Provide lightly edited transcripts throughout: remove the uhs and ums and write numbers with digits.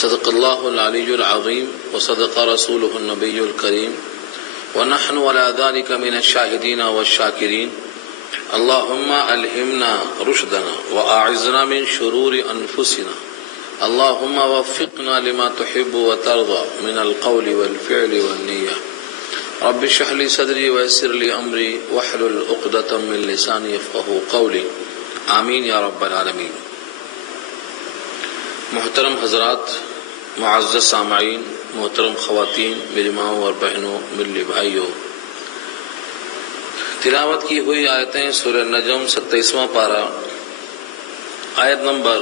صدق اللہ العلی العظیم وصدق رسولہ النبی الکریم ونحن على ذلك من الشاہدین والشاکرین اللہم الہمنا رشدنا واعذنا من شرور انفسنا اللہم وفقنا لما تحب وترضى من القول والفعل والنیہ رب اشرح لي صدری ویسر لي امری واحلل عقدۃ من لسانی یفقہوا قولی آمین یا رب العالمین۔ محترم حضرات، معزز سامعین، محترم خواتین، میری ماؤں اور بہنوں، ملی بھائیوں، تلاوت کی ہوئی آیتیں سورہ نجم 27واں پارہ آیت نمبر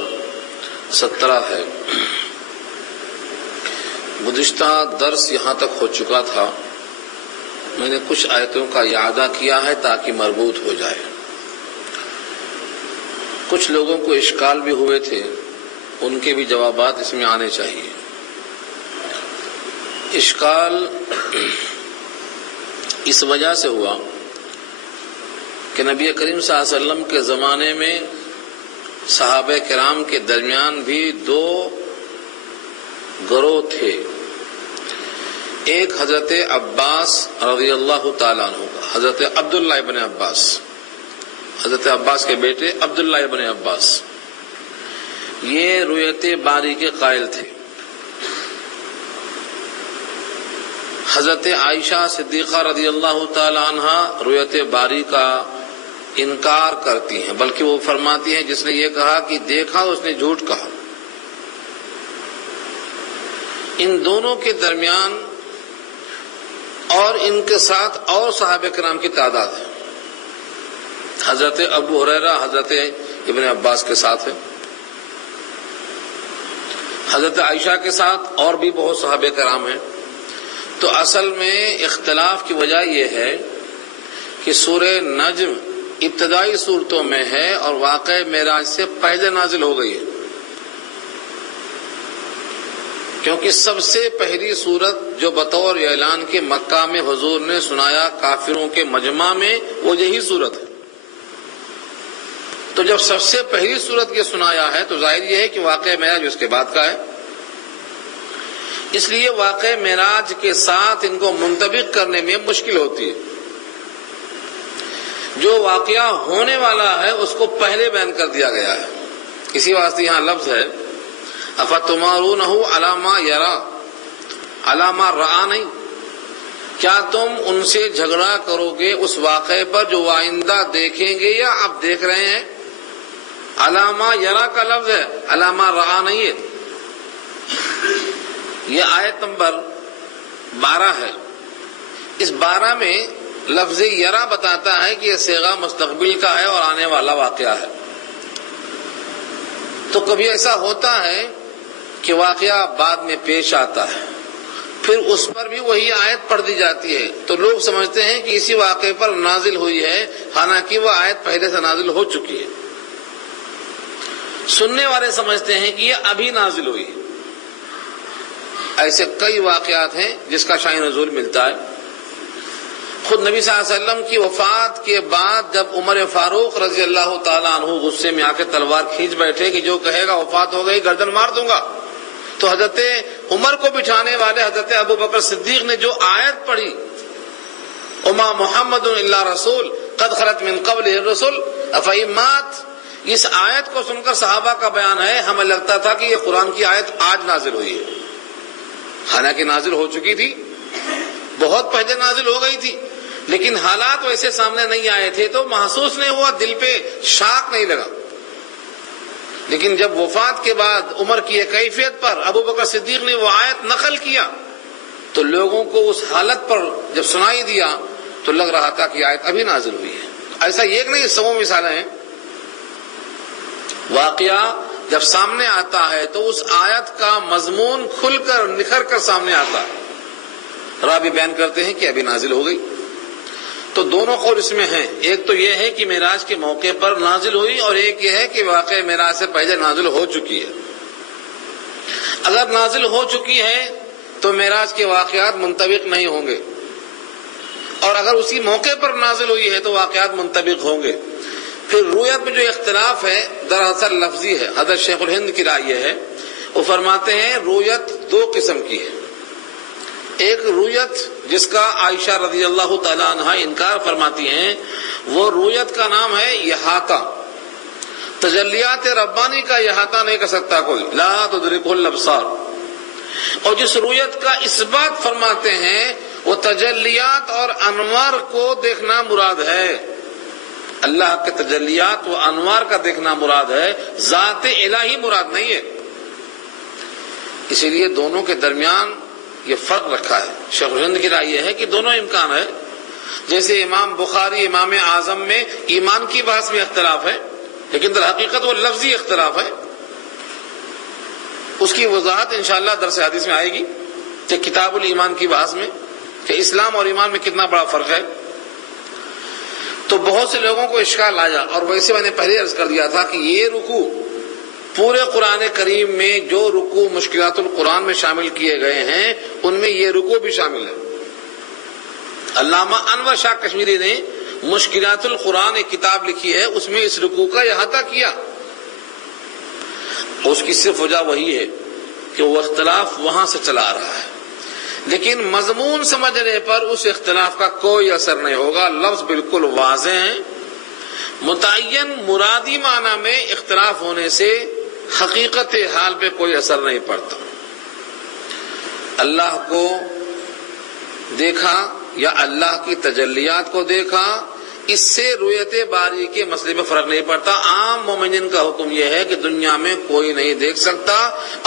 17 ہے۔ گزشتہ درس یہاں تک ہو چکا تھا، میں نے کچھ آیتوں کا اعادہ کیا ہے تاکہ مربوط ہو جائے۔ کچھ لوگوں کو اشکال بھی ہوئے تھے، ان کے بھی جوابات اس میں آنے چاہیے۔ اشکال اس وجہ سے ہوا کہ نبی کریم صلی اللہ علیہ وسلم کے زمانے میں صحابہ کرام کے درمیان بھی دو گروہ تھے۔ ایک حضرت عباس رضی اللہ تعالیٰ عنہ کا، حضرت عبداللہ ابن عباس، حضرت عباس کے بیٹے عبداللہ ابن عباس، یہ رؤیت باری کے قائل تھے۔ حضرت عائشہ صدیقہ رضی اللہ تعالی عنہا رؤیت باری کا انکار کرتی ہیں، بلکہ وہ فرماتی ہیں جس نے یہ کہا کہ دیکھا اس نے جھوٹ کہا۔ ان دونوں کے درمیان اور ان کے ساتھ اور صحابہ کرام کی تعداد ہے۔ حضرت ابو ہریرہ حضرت ابن عباس کے ساتھ ہے، حضرت عائشہ کے ساتھ اور بھی بہت صحابہ کرام ہیں۔ تو اصل میں اختلاف کی وجہ یہ ہے کہ سورہ نجم ابتدائی صورتوں میں ہے اور واقعہ معراج سے پہلے نازل ہو گئی ہے، کیونکہ سب سے پہلی صورت جو بطور اعلان کے مکہ میں حضور نے سنایا کافروں کے مجمع میں، وہ یہی صورت ہے۔ تو جب سب سے پہلی صورت یہ سنایا ہے تو ظاہر یہ ہے کہ واقعہ معراج اس کے بعد کا ہے، اس لیے واقعہ معراج کے ساتھ ان کو منطبق کرنے میں مشکل ہوتی ہے۔ جو واقعہ ہونے والا ہے اس کو پہلے بیان کر دیا گیا ہے، اسی واسطے یہاں لفظ ہے افتمارونہ علی ما یرا، علی ما رآ نہیں، کیا تم ان سے جھگڑا کرو گے اس واقعے پر جو وہ آئندہ دیکھیں گے یا آپ دیکھ رہے ہیں؟ علی ما یرا کا لفظ ہے، علی ما رآ نہیں ہے۔ یہ آیت نمبر 12 ہے۔ اس 12 میں لفظ یرا بتاتا ہے کہ یہ صیغہ مستقبل کا ہے اور آنے والا واقعہ ہے۔ تو کبھی ایسا ہوتا ہے کہ واقعہ بعد میں پیش آتا ہے، پھر اس پر بھی وہی آیت پڑھ دی جاتی ہے، تو لوگ سمجھتے ہیں کہ اسی واقعے پر نازل ہوئی ہے، حالانکہ وہ آیت پہلے سے نازل ہو چکی ہے۔ سننے والے سمجھتے ہیں کہ یہ ابھی نازل ہوئی ہے۔ ایسے کئی واقعات ہیں جس کا شان نزول ملتا ہے۔ خود نبی صلی اللہ علیہ وسلم کی وفات کے بعد جب عمر فاروق رضی اللہ تعالیٰ عنہ غصے میں آ کے تلوار کھینچ بیٹھے کہ جو کہے گا وفات ہو گئی گردن مار دوں گا، تو حضرت عمر کو بٹھانے والے حضرت ابو بکر صدیق نے جو آیت پڑھی، وما محمد الا رسول قد خلت من قبلہ الرسل افإن مات، اس آیت کو سن کر صحابہ کا بیان ہے ہمیں لگتا تھا کہ یہ قرآن کی آیت آج نازل ہوئی ہے، حالانکہ نازل ہو چکی تھی، بہت پہلے نازل ہو گئی تھی، لیکن حالات ویسے سامنے نہیں آئے تھے تو محسوس نہیں ہوا، دل پہ شاک نہیں لگا۔ لیکن جب وفات کے بعد عمر کی ایک کیفیت پر ابو بکر صدیق نے وہ آیت نقل کیا تو لوگوں کو اس حالت پر جب سنائی دیا تو لگ رہا تھا کہ آیت ابھی نازل ہوئی ہے۔ ایسا ایک نہیں، سو مثالیں ہیں۔ واقعہ جب سامنے آتا ہے تو اس آیت کا مضمون کھل کر نکھر کر سامنے آتا ہے، راوی بیان کرتے ہیں کہ ابھی نازل ہو گئی۔ تو دونوں قول اس میں ہیں، ایک تو یہ ہے کہ معراج کے موقع پر نازل ہوئی، اور ایک یہ ہے کہ واقع معراج سے پہلے نازل ہو چکی ہے۔ اگر نازل ہو چکی ہے تو معراج کے واقعات منطبق نہیں ہوں گے، اور اگر اسی موقع پر نازل ہوئی ہے تو واقعات منطبق ہوں گے۔ پھر رویت میں جو اختلاف ہے دراصل لفظی ہے۔ حضرت شیخ الہند کی رائے یہ ہے وہ فرماتے ہیں رویت دو قسم کی ہے. ایک رویت جس کا عائشہ رضی اللہ تعالیٰ عنہ انکار فرماتی ہیں، وہ رویت کا نام ہے احاطہ. تجلیات ربانی کا احاطہ نہیں کر سکتا کوئی، لا تدرکہ الابصار. اور جس رویت کا اس بات فرماتے ہیں وہ تجلیات اور انوار کو دیکھنا مراد ہے. اللہ کے تجلیات و انوار کا دیکھنا مراد ہے، ذات الہی مراد نہیں ہے. اسی لیے دونوں کے درمیان یہ فرق رکھا ہے. شیخ الہند کی رائے یہ ہے کہ دونوں امکان ہے. جیسے امام بخاری امام اعظم میں ایمان کی بحث میں اختلاف ہے، لیکن در حقیقت وہ لفظی اختلاف ہے. اس کی وضاحت انشاءاللہ درس حدیث میں آئے گی کہ کتاب الایمان کی بحث میں کہ اسلام اور ایمان میں کتنا بڑا فرق ہے. تو بہت سے لوگوں کو اشکال آیا، اور ویسے میں نے پہلے عرض کر دیا تھا کہ یہ رکوع پورے قرآن کریم میں جو رکوع مشکلات القرآن میں شامل کیے گئے ہیں ان میں یہ رکوع بھی شامل ہے. علامہ انور شاہ کشمیری نے مشکلات القرآن ایک کتاب لکھی ہے، اس میں اس رکوع کا احاطہ کیا. اس کی صرف وجہ وہی ہے کہ وہ اختلاف وہاں سے چلا آ رہا ہے، لیکن مضمون سمجھنے پر اس اختلاف کا کوئی اثر نہیں ہوگا. لفظ بالکل واضح ہیں. متعین مرادی معنی میں اختلاف ہونے سے حقیقت حال پہ کوئی اثر نہیں پڑتا. اللہ کو دیکھا یا اللہ کی تجلیات کو دیکھا، اس سے رویت باری کے مسئلے میں فرق نہیں پڑتا. عام مومنین کا حکم یہ ہے کہ دنیا میں کوئی نہیں دیکھ سکتا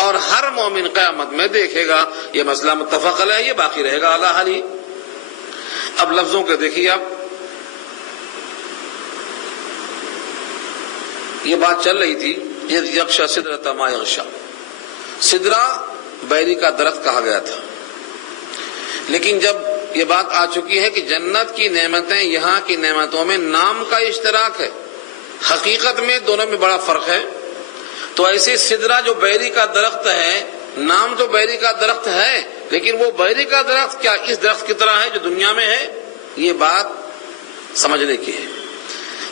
اور ہر مومن قیامت میں دیکھے گا. یہ مسئلہ متفق علیہ، یہ باقی رہے گا اللہ حالی. اب لفظوں کے دیکھیے، اب یہ بات چل رہی تھی یغشا سدرۃ ما یغشا. سدرہ بیری کا درخت کہا گیا تھا، لیکن جب یہ بات آ چکی ہے کہ جنت کی نعمتیں یہاں کی نعمتوں میں نام کا اشتراک ہے، حقیقت میں دونوں میں بڑا فرق ہے. تو ایسے سدرہ جو بیری کا درخت ہے، نام تو بیری کا درخت ہے، لیکن وہ بیری کا درخت کیا اس درخت کی طرح ہے جو دنیا میں ہے؟ یہ بات سمجھنے کی ہے.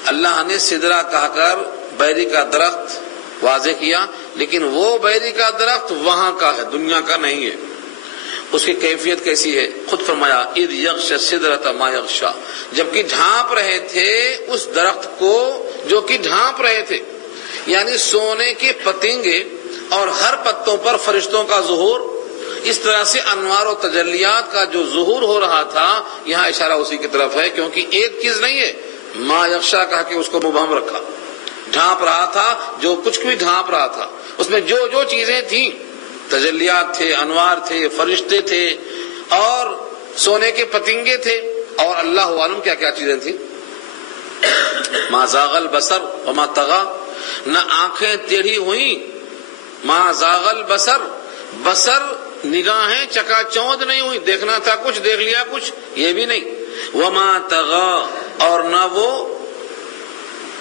اللہ نے سدرہ کہا کر بیری کا درخت واضح کیا، لیکن وہ بیری کا درخت وہاں کا ہے، دنیا کا نہیں ہے. اس کی کیفیت کیسی ہے؟ خود فرمایا اذ یغشی السدرۃ ما یغشی، جبکہ ڈھانپ رہے تھے اس درخت کو جو کہ ڈھانپ رہے تھے، یعنی سونے کے پتنگے اور ہر پتوں پر فرشتوں کا ظہور. اس طرح سے انوار و تجلیات کا جو ظہور ہو رہا تھا، یہاں اشارہ اسی کی طرف ہے، کیونکہ ایک چیز نہیں ہے. ما یغشی کہا کہ اس کو مبہم رکھا، ڈھانپ رہا تھا جو کچھ بھی ڈھانپ رہا تھا، اس میں جو جو چیزیں تھیں، تجلیات تھے، انوار تھے، فرشتے تھے اور سونے کے پتنگے تھے، اور اللہ عالم کیا کیا چیزیں تھیں. ما زاغ البصر وما طغى، نہ آنکھیں ٹیڑھی ہوئیں. ما زاغ البصر، بصر نگاہیں چکا چوند نہیں ہوئی، دیکھنا تھا کچھ دیکھ لیا کچھ، یہ بھی نہیں. وما طغى، اور نہ وہ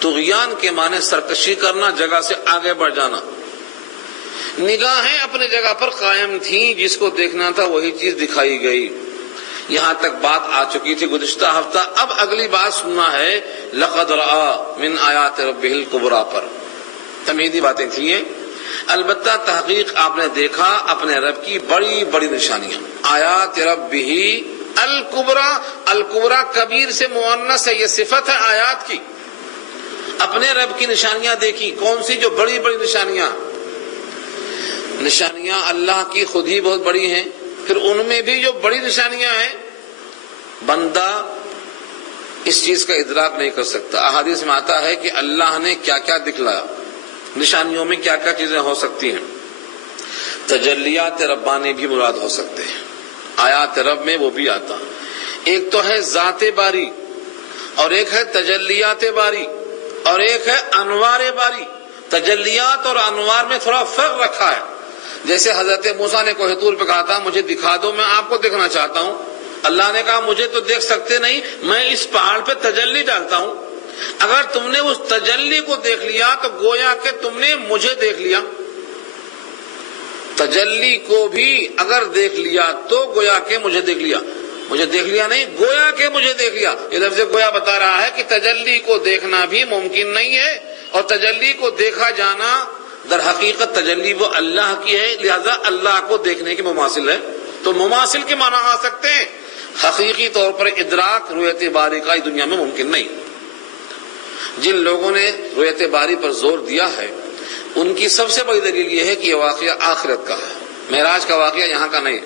طغیان کے معنی سرکشی کرنا، جگہ سے آگے بڑھ جانا. نگاہیں اپنے جگہ پر قائم تھیں، جس کو دیکھنا تھا وہی چیز دکھائی گئی. یہاں تک بات آ چکی تھی گزشتہ ہفتہ. اب اگلی بات سننا ہے لقد رأى من آیات ربہ الکبریٰ پر. تمہیدی باتیں تھیں، البتہ تحقیق آپ نے دیکھا اپنے رب کی بڑی بڑی نشانیاں. آیات ربہ الکبریٰ، الکبریٰ کبیر سے مؤنث ہے، یہ صفت ہے آیات کی. اپنے رب کی نشانیاں دیکھی. کون سی؟ جو بڑی بڑی نشانیاں. نشانیاں اللہ کی خود ہی بہت بڑی ہیں، پھر ان میں بھی جو بڑی نشانیاں ہیں بندہ اس چیز کا ادراک نہیں کر سکتا. احادیث میں آتا ہے کہ اللہ نے کیا کیا دکھلایا، نشانیوں میں کیا کیا چیزیں ہو سکتی ہیں. تجلیات ربانی بھی مراد ہو سکتے ہیں، آیات رب میں وہ بھی آتا. ایک تو ہے ذات باری، اور ایک ہے تجلیات باری، اور ایک ہے انوار باری. تجلیات اور انوار میں تھوڑا فرق رکھا ہے. جیسے حضرت موسیٰ نے کوہ طور پہ کہا تھا مجھے دکھا دو، میں آپ کو دیکھنا چاہتا ہوں. اللہ نے کہا مجھے تو دیکھ سکتے نہیں، میں اس پہاڑ پہ تجلی ڈالتا ہوں. اگر تم نے اس تجلی کو دیکھ لیا تو گویا کہ تم نے مجھے دیکھ لیا. تجلی کو بھی اگر دیکھ لیا تو گویا کہ مجھے دیکھ لیا. مجھے دیکھ لیا نہیں، گویا کہ مجھے دیکھ لیا. یہ لفظ گویا بتا رہا ہے کہ تجلی کو دیکھنا بھی ممکن نہیں ہے، اور تجلی کو دیکھا جانا در حقیقت تجلی وہ اللہ کی ہے، لہذا اللہ کو دیکھنے کے مماثل ہے۔ تو مماثل کے معنی آ سکتے ہیں، حقیقی طور پر ادراک رؤیت باری کا اس دنیا میں ممکن نہیں۔ جن لوگوں نے رؤیت باری پر زور دیا ہے ان کی سب سے بڑی دلیل یہ ہے کہ یہ واقعہ آخرت کا ہے، معراج کا واقعہ یہاں کا نہیں،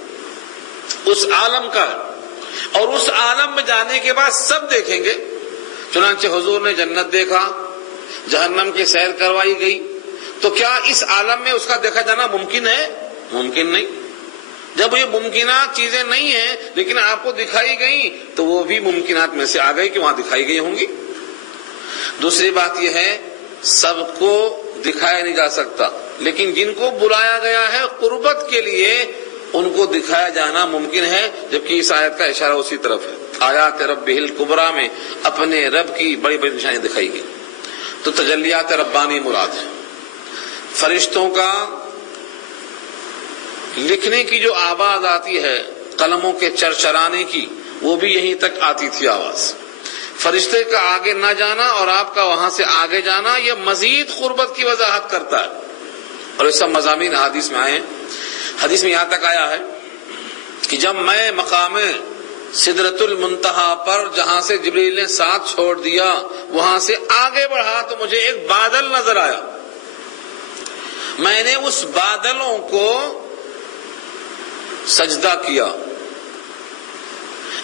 اس عالم کا ہے، اور اس عالم میں جانے کے بعد سب دیکھیں گے۔ چنانچہ حضور نے جنت دیکھا، جہنم کی سیر کروائی گئی، تو کیا اس عالم میں اس کا دیکھا جانا ممکن ہے؟ ممکن نہیں۔ جب یہ ممکنات چیزیں نہیں ہیں لیکن آپ کو دکھائی گئی تو وہ بھی ممکنات میں سے آ گئی کہ وہاں دکھائی گئی ہوں گی۔ دوسری بات یہ ہے سب کو دکھایا نہیں جا سکتا، لیکن جن کو بلایا گیا ہے قربت کے لیے ان کو دکھایا جانا ممکن ہے، جبکہ اس آیت کا اشارہ اسی طرف ہے۔ آیات ربہ الکبریٰ میں اپنے رب کی بڑی بڑی نشانیاں دکھائی گئی۔ تو تجلیات ربانی مراد ہے۔ فرشتوں کا لکھنے کی جو آواز آتی ہے، قلموں کے چرچرانے کی، وہ بھی یہیں تک آتی تھی آواز۔ فرشتے کا آگے نہ جانا اور آپ کا وہاں سے آگے جانا یہ مزید قربت کی وضاحت کرتا ہے، اور یہ سب مضامین حدیث میں آئے ہیں۔ حدیث میں یہاں تک آیا ہے کہ جب میں مقام سدرۃ المنتہا پر جہاں سے جبریل نے ساتھ چھوڑ دیا وہاں سے آگے بڑھا تو مجھے ایک بادل نظر آیا۔ میں نے اس بادلوں کو سجدہ کیا،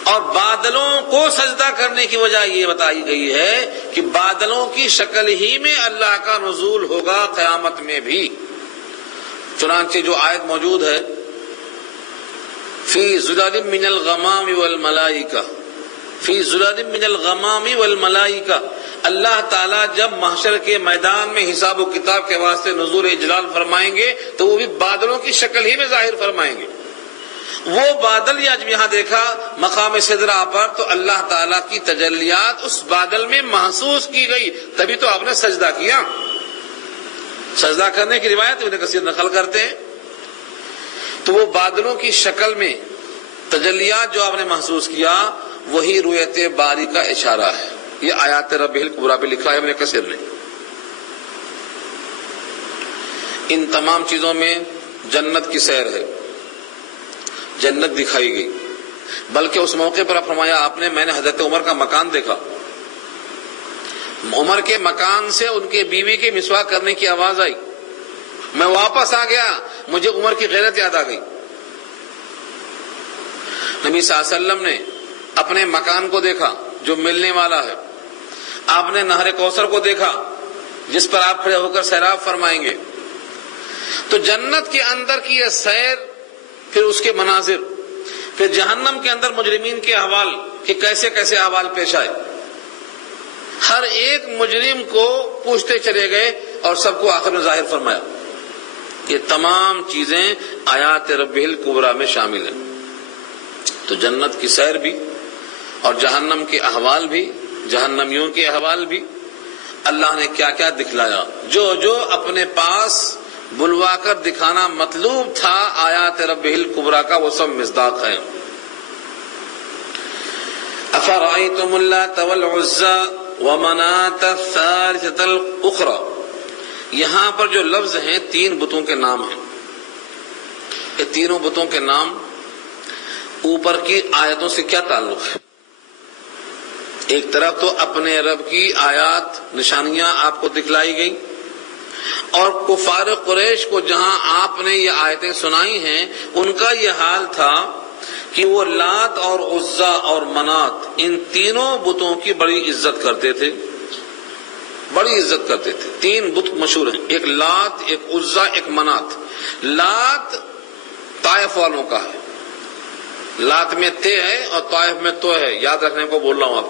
اور بادلوں کو سجدہ کرنے کی وجہ یہ بتائی گئی ہے کہ بادلوں کی شکل ہی میں اللہ کا نزول ہوگا قیامت میں بھی۔ چنانچہ جو آیت موجود ہے فی ظلال من الغمام والملائکہ، فی ظلال من الغمام والملائکہ، اللہ تعالیٰ جب محشر کے میدان میں حساب و کتاب کے واسطے نزول اجلال فرمائیں گے تو وہ بھی بادلوں کی شکل ہی میں ظاہر فرمائیں گے۔ وہ بادل جب یہاں دیکھا مقام سدرہ پر تو اللہ تعالیٰ کی تجلیات اس بادل میں محسوس کی گئی، تبھی تو آپ نے سجدہ کیا۔ سجدہ کرنے کی روایت ابن کثیر نقل کرتے ہیں۔ تو وہ بادلوں کی شکل میں تجلیات جو آپ نے محسوس کیا وہی رؤیت باری کا اشارہ ہے۔ یہ آیات ربہ الکبریٰ پہ لکھا ہے ابن کثیر نے۔ ان تمام چیزوں میں جنت کی سیر ہے، جنت دکھائی گئی، بلکہ اس موقع پر فرمایا آپ نے میں نے حضرت عمر کا مکان دیکھا، عمر کے مکان سے ان کے بیوی کے مسواک کرنے کی آواز آئی، میں واپس آ گیا، مجھے عمر کی غیرت یاد آ گئی۔ نبی صلی اللہ علیہ وسلم نے اپنے مکان کو دیکھا جو ملنے والا ہے، آپ نے نہر کوثر کو دیکھا جس پر آپ کھڑے ہو کر سیراب فرمائیں گے۔ تو جنت کے اندر کی یہ سیر، پھر اس کے مناظر، پھر جہنم کے اندر مجرمین کے احوال کہ کیسے کیسے احوال پیش آئے، ہر ایک مجرم کو پوچھتے چلے گئے اور سب کو آخر میں ظاہر فرمایا۔ یہ تمام چیزیں آیات ربہ الکبریٰ میں شامل ہیں۔ تو جنت کی سیر بھی اور جہنم کے احوال بھی، جہنمیوں کے احوال بھی، اللہ نے کیا کیا دکھلایا، جو جو اپنے پاس بلوا کر دکھانا مطلوب تھا آیات ربہ الکبریٰ کا، وہ سب مصداق ہے۔ افرأیتم اللات والعزی ومناة الثالثة الاخری، یہاں پر جو لفظ ہیں تین بتوں کے نام ہیں۔ یہ تینوں بتوں کے نام اوپر کی آیتوں سے کیا تعلق ہے؟ ایک طرف تو اپنے رب کی آیات نشانیاں آپ کو دکھلائی گئی، اور کفار قریش کو جہاں آپ نے یہ آیتیں سنائی ہیں ان کا یہ حال تھا کہ وہ لات اور عزا اور منات ان تینوں بتوں کی بڑی عزت کرتے تھے، بڑی عزت کرتے تھے۔ تین بت مشہور ہیں، ایک لات، ایک عزا، ایک منات۔ لات طائف والوں کا ہے، لات میں تے ہے اور طائف میں تو ہے، یاد رکھنے کو بول رہا ہوں آپ کو۔